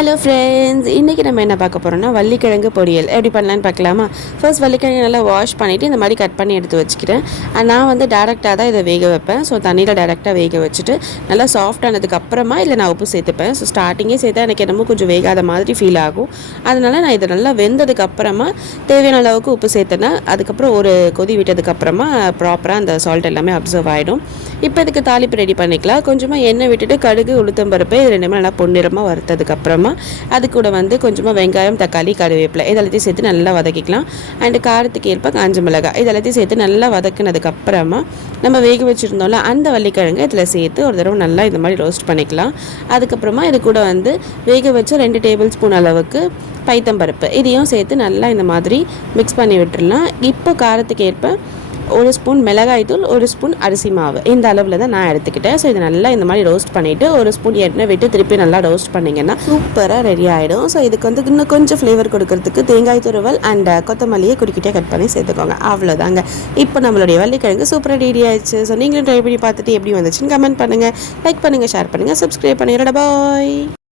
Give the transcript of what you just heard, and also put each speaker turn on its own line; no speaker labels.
Hello friends இன்றைக்கி நம்ம என்ன பார்க்க போகிறோம்னா வள்ளிக்கிழங்கு பொரியல். எப்படி பண்ணலான்னு பார்க்கலாமா? ஃபர்ஸ்ட் வள்ளிக்கிழங்கு நல்லா வாஷ் பண்ணிவிட்டு இந்த மாதிரி கட் பண்ணி எடுத்து வச்சுக்கிறேன். நான் வந்து டேரெக்டாக தான் இதை வேக வைப்பேன். ஸோ தண்ணியில் டேரெக்டாக வேக வச்சுட்டு நல்லா சாஃப்ட் ஆனதுக்கு அப்புறமா இதில் நான் உப்பு சேர்த்துப்பேன். ஸோ ஸ்டார்டிங்கே சேர்த்தா எனக்கு என்னமோ கொஞ்சம் வேகாத மாதிரி ஃபீல் ஆகும். அதனால நான் இதை நல்லா வெந்ததுக்கு அப்புறமா தேவையான அளவுக்கு உப்பு சேர்த்தேன்னா அதுக்கப்புறம் ஒரு கொதி விட்டதுக்கப்புறமா ப்ராப்பராக அந்த சால்ட் எல்லாமே அப்சர்வ் ஆகிடும் இப்போ இதுக்கு தாளிப்பு ரெடி பண்ணிக்கலாம். கொஞ்சமாக எண்ணெய் விட்டுட்டு கடுகு உளுத்தம்பருப்பு இது ரெண்டுமே நல்லா பொன்னிறமாக வறுத்ததுக்கப்புறமா அப்புறமா அது கூட வந்து கொஞ்சமாக வெங்காயம் தக்காளி கருவேப்பிலை இதெல்லாத்தையும் சேர்த்து நல்லா வதக்கிக்கலாம். அண்டு காரத்துக்கு ஏற்ப காஞ்ச மிளகாய் இது எல்லாத்தையும் சேர்த்து நல்லா வதக்குனதுக்கு அப்புறமா நம்ம வேக வச்சுருந்தோம்ல அந்த வள்ளிக்கிழங்கு இதில் சேர்த்து ஒரு தடவை நல்லா இந்த மாதிரி ரோஸ்ட் பண்ணிக்கலாம். அதுக்கப்புறமா இது கூட வந்து வேக வச்ச ரெண்டு டேபிள் ஸ்பூன் அளவுக்கு பைத்தம்பருப்பு இதையும் சேர்த்து நல்லா இந்த மாதிரி மிக்ஸ் பண்ணி விட்டுடலாம் இப்போ காரத்துக்கு ஏற்ப ஒரு ஸ்பூன் மிளகாய் தூள் ஒரு ஸ்பூன் அரிசி மாவு. இந்த அளவில் தான் நான் எடுத்துக்கிட்டேன். ஸோ இது நல்லா இந்த மாதிரி ரோஸ்ட் பண்ணிவிட்டு ஒரு ஸ்பூன் எண்ணெய் விட்டு திருப்பி நல்லா ரோஸ்ட் பண்ணிங்கன்னா சூப்பராக ரெடி ஆகிடும் ஸோ இதுக்கு வந்து இன்னும் கொஞ்சம் ஃப்ளேவர் கொடுக்கறதுக்கு தேங்காய் துருவல் அண்ட் uh, கொத்தமல்லியை குறுக்கிட்டே கட் பண்ணி சேர்த்துக்கோங்க. அவ்வளோதாங்க இப்போ நம்மளுடைய வள்ளிக்கிழங்கு சூப்பராக ரெடி ஆயிடுச்சு. ஸோ நீங்களும் ட்ரை பண்ணி பார்த்துட்டு எப்படி வந்துச்சுன்னு கமெண்ட் பண்ணுங்கள் லைக் பண்ணுங்கள் ஷேர் பண்ணுங்கள் சப்ஸ்கிரைப் பண்ணிடுறா பாய்